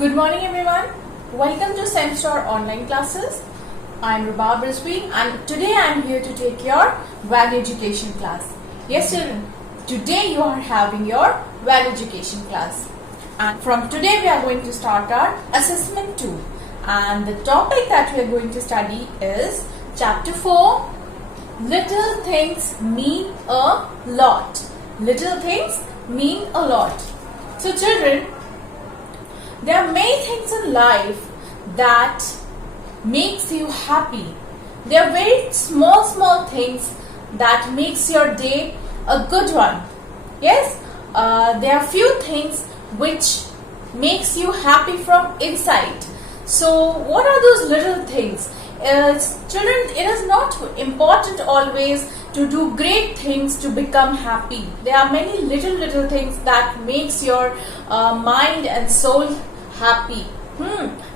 Good morning everyone. Welcome to Semstar online classes. I am Rubab Rizvi and today I am here to take your value education class. Yes children, today you are having your value education class. And from today we are going to start our assessment 2. And the topic that we are going to study is chapter 4, Little Things Mean a Lot. Little things mean a lot. So children, there are many things in life that makes you happy. There are very small things that makes your day a good one. Yes, there are few things which makes you happy from inside. So what are those little things? Children, it is not important always to do great things to become happy. There are many little things that makes your mind and soul happy.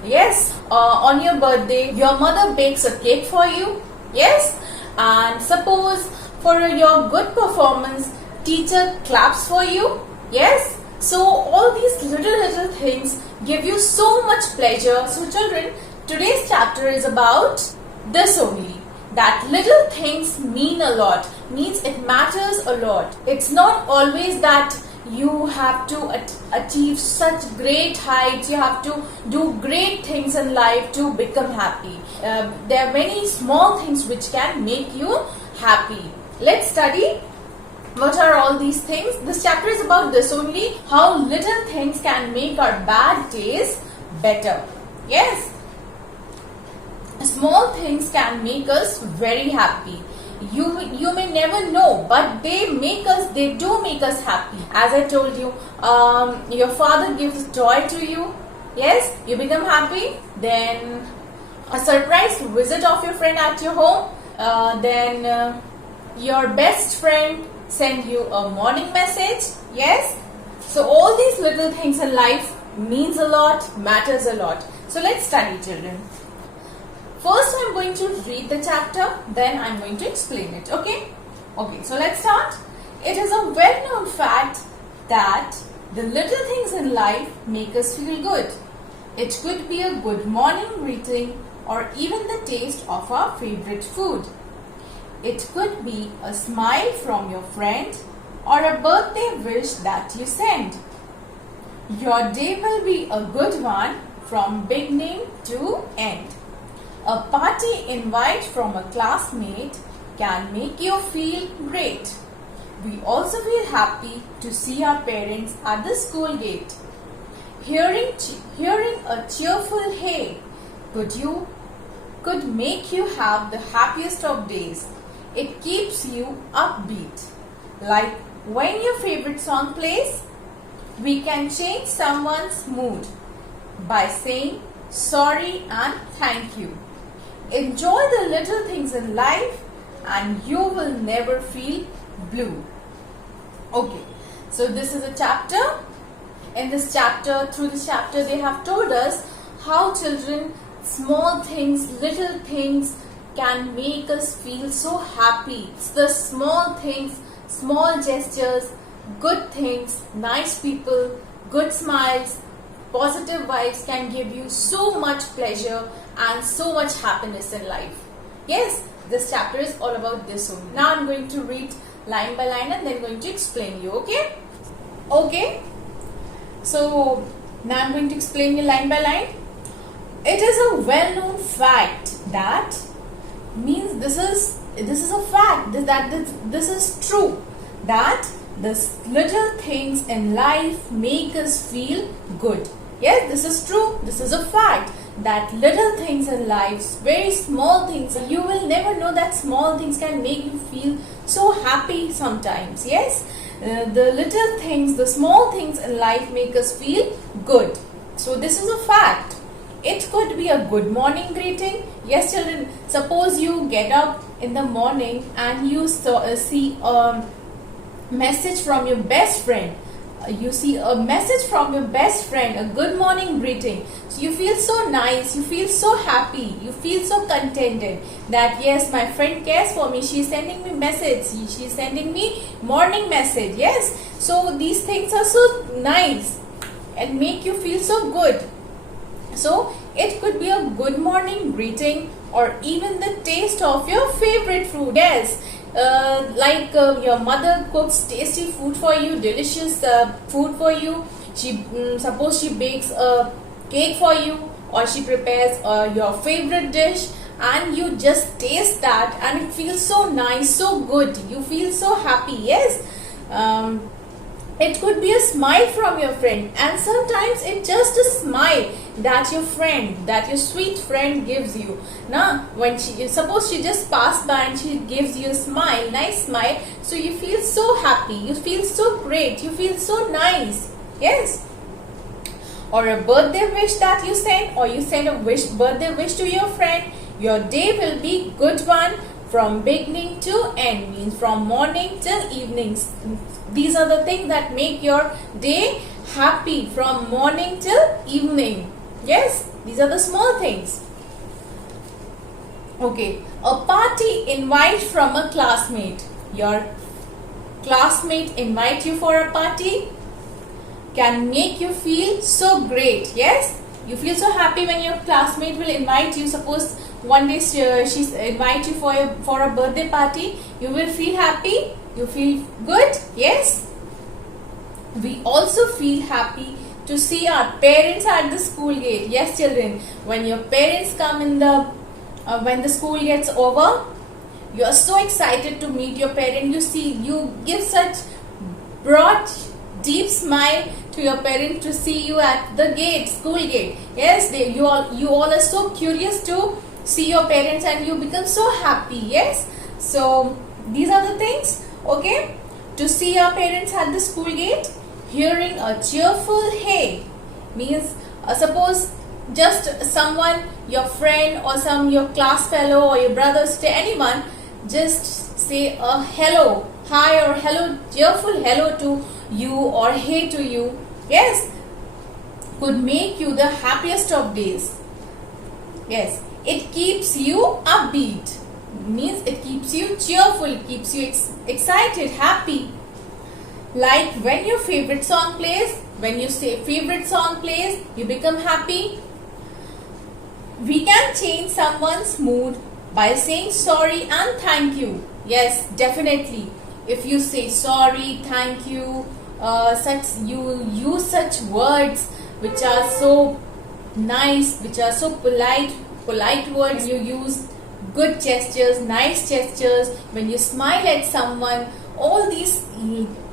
Yes, on your birthday, your mother bakes a cake for you. Yes, and suppose for your good performance, teacher claps for you. Yes, so all these little things give you so much pleasure. So children, today's chapter is about this only, that little things mean a lot, means it matters a lot. It's not always that you have to achieve such great heights, you have to do great things in life to become happy. There are many small things which can make you happy. Let's study what are all these things. This chapter is about this only, how little things can make our bad days better. Yes, small things can make us very happy. You may never know, but they do make us happy. As I told you, your father gives joy to you. Yes, you become happy. Then a surprise visit of your friend at your home. Then your best friend send you a morning message. Yes, so all these little things in life means a lot, matters a lot. So let's study, children. First, I'm going to read the chapter, then I'm going to explain it, okay? Okay, so let's start. It is a well-known fact that the little things in life make us feel good. It could be a good morning greeting or even the taste of our favorite food. It could be a smile from your friend or a birthday wish that you send. Your day will be a good one from beginning to end. A party invite from a classmate can make you feel great. We also feel happy to see our parents at the school gate. Hearing a cheerful hey could make you have the happiest of days. It keeps you upbeat. Like when your favorite song plays, we can change someone's mood by saying sorry and thank you. Enjoy the little things in life and you will never feel blue. Okay, so this is a chapter. In this chapter, through this chapter, they have told us how children, small things, little things can make us feel so happy. It's the small things, small gestures, good things, nice people, good smiles, positive vibes can give you so much pleasure and so much happiness in life. Yes, this chapter is all about this only. Now I'm going to read line by line and then going to explain you, okay? Okay. So now I'm going to explain you line by line. It is a well-known fact that means this is a fact that this is true, that the little things in life make us feel good. Yes, this is true. This is a fact that little things in life, very small things, you will never know that small things can make you feel so happy sometimes. Yes, the little things, the small things in life make us feel good. So this is a fact. It could be a good morning greeting. Yes, children, suppose you get up in the morning and you see a message from your best friend. You see a message from your best friend, a good morning greeting. So you feel so nice, you feel so happy, you feel so contented that yes, my friend cares for me, she is sending me message, she is sending me morning message. Yes, so these things are so nice and make you feel so good. So it could be a good morning greeting or even the taste of your favorite food. Yes, your mother cooks tasty food for you, delicious food for you. Suppose she bakes a cake for you, or she prepares your favorite dish, and you just taste that and it feels so nice, so good. You feel so happy. Yes. It could be a smile from your friend, and sometimes it's just a smile that your sweet friend gives you. Now, when suppose she just passed by and she gives you a smile, nice smile, so you feel so happy, you feel so great, you feel so nice. Yes. Or a birthday wish that you send, or you send a birthday wish to your friend. Your day will be good one from beginning to end, means from morning till evenings. These are the things that make your day happy from morning till evening. Yes, these are the small things. Okay, a party invite from a classmate. Your classmate invite you for a party can make you feel so great. Yes, you feel so happy when your classmate will invite you. Suppose one day she invite you for a birthday party, you will feel happy, you feel good. Yes, we also feel happy to see our parents at the school gate. Yes, children, when your parents come in when the school gets over, you are so excited to meet your parent. You give such broad deep smile to your parents to see you at the gate, school gate. Yes, you all are so curious to see your parents, and you become so happy. Yes, so these are the things. Okay, to see your parents at the school gate, hearing a cheerful hey means suppose just someone, your friend or your class fellow or your brother, anyone, just say a hello, hi or hello, cheerful hello to you or hey to you. Yes, could make you the happiest of days. Yes, it keeps you upbeat, means it keeps you cheerful, it keeps you excited, happy. Like when your favorite song plays, when you say favorite song plays, you become happy. We can change someone's mood by saying sorry and thank you. Yes, definitely. If you say sorry, thank you, you use such words which are so nice, which are so polite words. You use good gestures, nice gestures. When you smile at someone, all these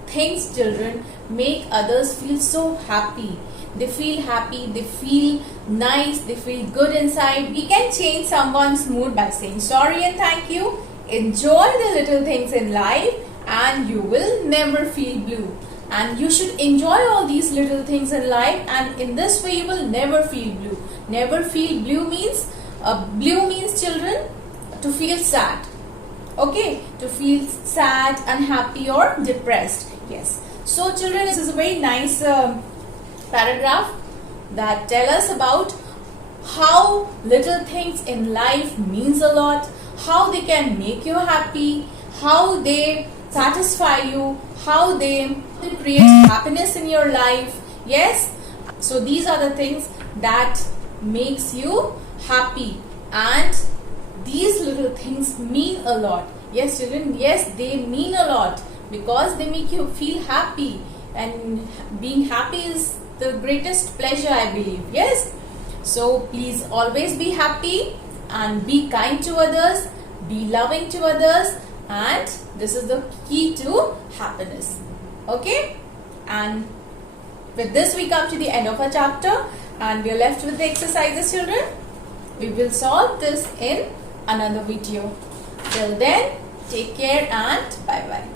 things, children, make others feel so happy. They feel happy, they feel nice, they feel good inside. We can change someone's mood by saying sorry and thank you. Enjoy the little things in life and you will never feel blue. And you should enjoy all these little things in life, and in this way you will never feel blue. Never feel blue means, children, to feel sad. Okay, to feel sad, unhappy or depressed. Yes. So children, this is a very nice paragraph that tell us about how little things in life means a lot, how they can make you happy, how they satisfy you, how they create happiness in your life. Yes, so these are the things that makes you happy, and these little things mean a lot. Yes, children, yes, they mean a lot because they make you feel happy, and being happy is the greatest pleasure, I believe. Yes, so please always be happy and be kind to others, be loving to others, and this is the key to happiness. Okay, and with this we come to the end of our chapter, and we are left with the exercises, children. We will solve this in another video. Till then, take care and bye bye.